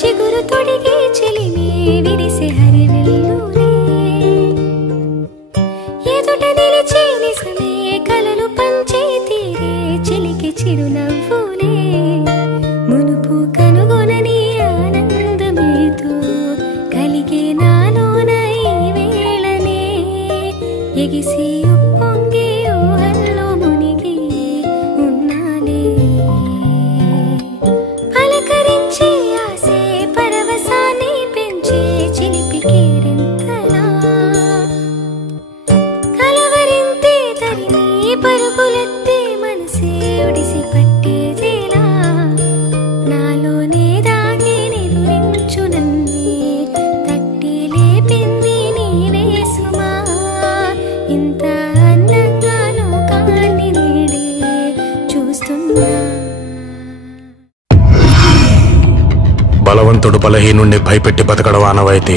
చిగురు తొడిగి చెలిమే విడి ఎగిసి ఉప్పొంగి ఊహల్లో మునిగి ఉన్నాలే పలకరించే ఆసే పరవశాన్ని పెంచే చిలిపి కేరింతలా కలవరింతే తరిమి పరుగులెత్తే మనసే ఒడిసి పట్టేదేలా బలవంతుడు బలహీనుణ్ణి భయపెట్టి బతకడం ఆనవైతే